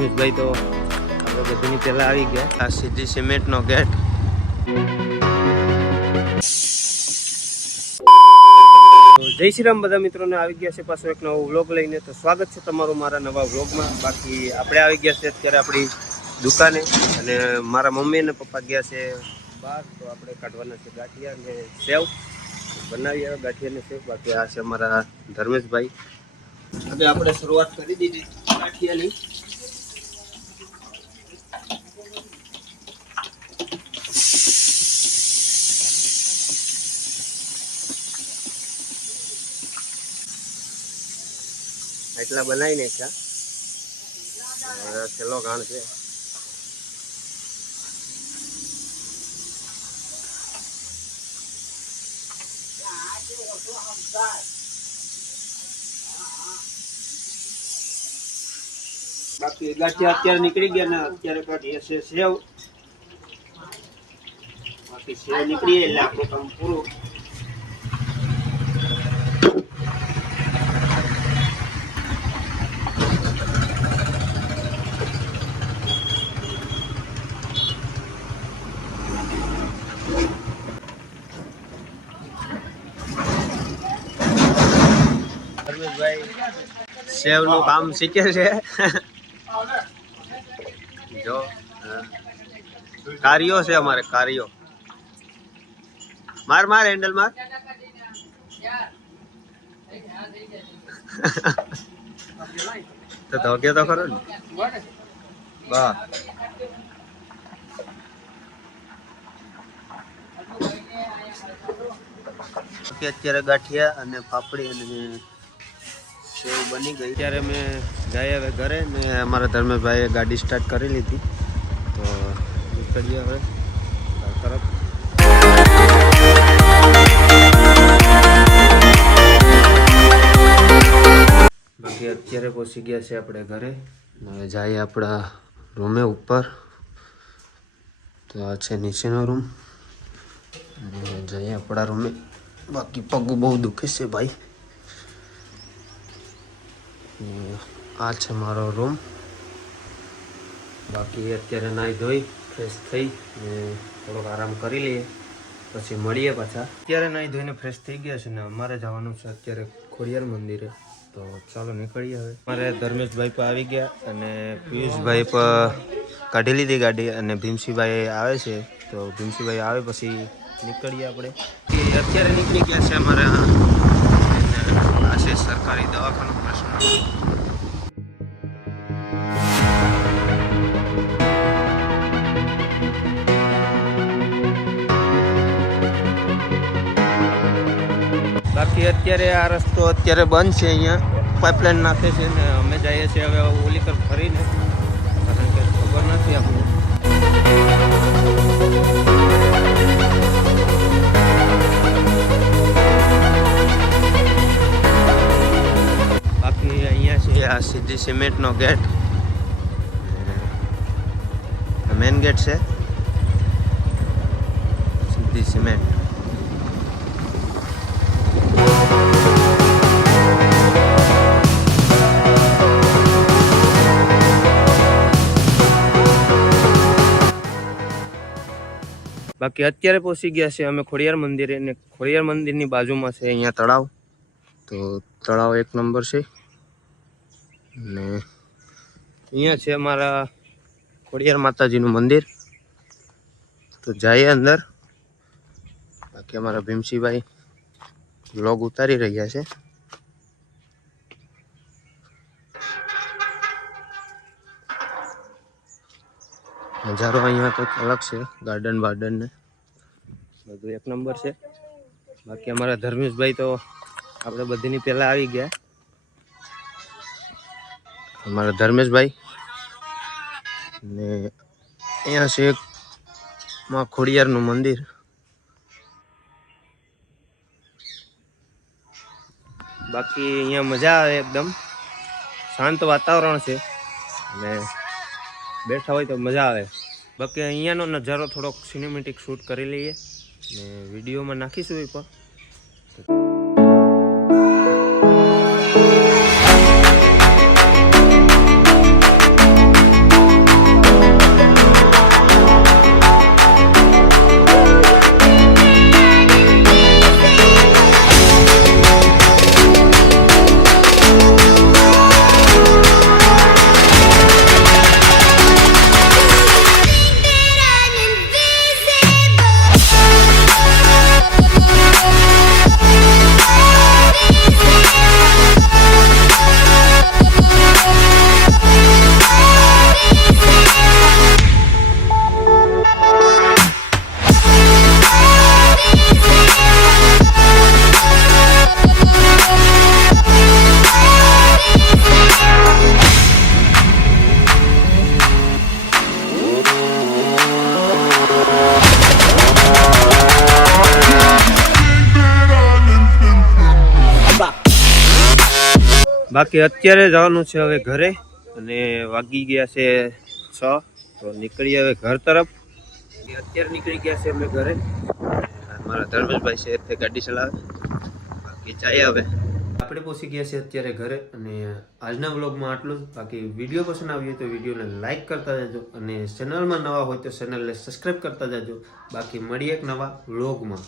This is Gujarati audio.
ધર્મેશભાઈ તો આપણે બધાની પહેલા આવી ગયા. આ સીધી સિમેન્ટનો ગેટ. જય શ્રી રામ બધા મિત્રોને. આવી ગયા છે પાછો એક નવો વ્લોગ લઈને. તો સ્વાગત છે તમારું મારા નવા વ્લોગમાં. બાકી આપણે આવી ગયા છે અત્યારે આપણી દુકાને, અને મારા મમ્મી અને પપ્પા ગયા છે બહાર. તો આપણે કાઢવાના છે ગાંઠિયા અને સેવ બનાવી આવે. ગાંઠિયા અને સેવ. બાકી આ છે અમારા ધર્મેશભાઈ. હવે આપણે શરૂઆત કરી દીધી ગાંઠિયાની. એટલા બનાવી નાખ્યા. છેલ્લો ઘાણ છે. બાકી ગાંઠિયા અત્યારે નીકળી ગયા ને અત્યારે કાઢીએ છે સેવ. બાકી સેવ નીકળી એટલે આપણું કામ પૂરું. ધર્મેશભાઈ સેવ નું કામ શીખે છે. જો કાર્યો છે અમારે, કાર્યો. માર માર હેન્ડલ માર. તો ધોકે તો ખરો ને. વાહ. અત્યારે ગાંઠિયા અને પાપડી અને સેવ બની ગઈ. ત્યારે મેં જાય હવે ઘરે ને અમારા ધર્મેશભાઈએ ગાડી સ્ટાર્ટ કરી લીધી. તો નીકળીએ હવે તરફ. બાકી અત્યારે પહોંચી ગયા છે આપણે ઘરે. હવે જઈએ આપણા રૂમે ઉપર. તો આ છે નીચેનો રૂમ. અને જઈએ આપણા રૂમે. બાકી પગ બહુ દુખે છે ભાઈ. આ છે મારો રૂમ. બાકી અત્યારે નાહી ધોઈ ફ્રેશ થઈ ને થોડોક આરામ કરી લઈએ, પછી મળીએ પાછા. અત્યારે નાહી ધોઈને ફ્રેશ થઈ ગયા છે ને અમારે જવાનું છે અત્યારે ખોડિયાર મંદિરે. તો ચાલો નીકળીએ હવે. મારે ધર્મેશભાઈ પર આવી ગયા અને પિયુષભાઈ પર કાઢી લીધી ગાડી, અને ભીમસીભાઈ આવે છે. તો ભીમસીભાઈ આવે પછી નીકળીએ આપણે. અત્યારે નીકળી ગયા છે અમારે. આ છે સરકારી દવાખાનું પ્રશ્ન. બાકી અત્યારે આ રસ્તો અત્યારે બંધ છે. અહીંયા પાઇપલાઇન નાખે છે ને અમે જઈએ છીએ હવે ઓલી પર ફરીને, કારણ કે ખબર નથી આપણને. બાકી અહીંયા છે આ સીધી સિમેન્ટનો ગેટ. મેન ગેટ છે સીધી સિમેન્ટ. બાકી અત્યારે પહોંચી ગયા છે અમે ખોડિયાર મંદિરે. ને ખોડિયાર મંદિરની બાજુમાં છે અહીંયા તળાવ. તો તળાવ એક નંબર છે. ને અહીંયા છે અમારા ખોડિયાર માતાજીનું મંદિર. તો જઈએ અંદર. બાકી અમારા ભીમસીભાઈ વ્લોગ ઉતારી રહ્યા છે. નજારો અહીંયા કંઈક અલગ છે. ગાર્ડન બાર્ડન ને બધું એક નંબર છે. બાકી અમારા ધર્મેશભાઈ તો આપણે બધીની પહેલા આવી ગયા. અમારા ધર્મેશભાઈ ને અહીંયા છે એક માં ખોડિયારનું મંદિર. બાકી અહીંયા મજા આવે, એકદમ શાંત વાતાવરણ છે અને બેઠા હોય તો મજા આવે. બાકી અહીંયાનો નજારો થોડોક સિનેમેટિક શૂટ કરી લઈએ ને વિડીયોમાં નાખીશું એ પર. બાકી અત્યારે જવાનું છે હવે ઘરે અને વાગી ગયા છે 6 તો નીકળીએ હવે ઘર તરફ. અત્યારે નીકળી ગયા છે અમે ઘરે. મારા ધર્મેશભાઈ છે તે ગાડી ચલાવે. બાકી ચાય આવે. આપણે પહોંચી ગયા છે અત્યારે ઘરે અને આજના વ્લોગમાં આટલું જ. બાકી વિડીયો પસંદ આવ્યો તો વિડીયોને લાઇક કરતા જજો અને ચેનલમાં નવા હોય તો ચેનલને સબસ્ક્રાઈબ કરતા જજો. બાકી મળીએ એક નવા વ્લોગમાં.